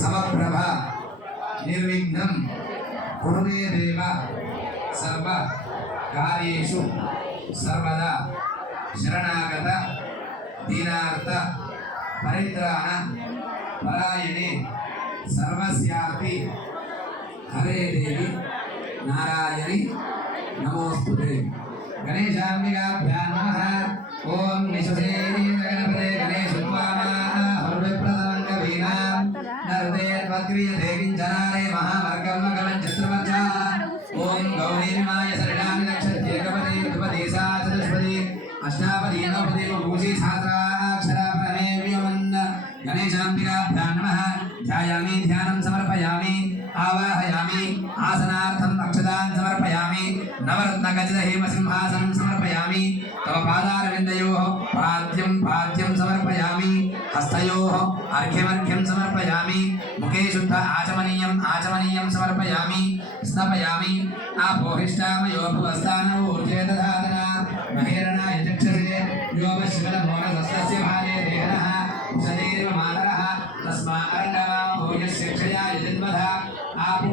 समप्रभ निर्विघ्नं कुरु मे देव सर्व कार्येषु सर्वदा शरणागत दीनार्थ परित्राण परायणे सर्वस्यापि हरे देवी नारायणी नमोस्तुते। गणेशाम्बिकाभ्यां नमः। ओम निशुसे गणपते गणेशोत्वामाहर्विप्रदमङ्गवीनां नरते त्वक्रियते किञ्चनारे महामर्गमकलं चतुर्भुजा। ओम गौरीर्माय शरणानि नक्षत्रे कपते द्रुपदे सा चतुष्पदे अष्टापदी नवपदी भूषी सहस्राक्षरा परमेव्यमन्। गणेशाम्बिकाभ्यां नमः। ध्यायामि ध्यानं समर्पयामि आवाहयामि आसनार्थं अक्षतान् समर्पयामि नवरत्नखचितहेमसिंहासनं समर्पयामि तव पादारविन्दयोः पाद्यं समर्पयामि हस्तयोः अर्घ्यमर्घ्यं समर्पयामि मुखे शुद्ध आचमनीयं समर्पयामि स्नपयामि आपोहिष्टामयो भुवस्तानवोर्जे दधातना महेरणाय चक्षसे योगशिवनमोनसस्य भारे देहनः उषदेर्वमातरः तस्मा अर्णवा भूयस्य क्षयाय जन्मधा आपो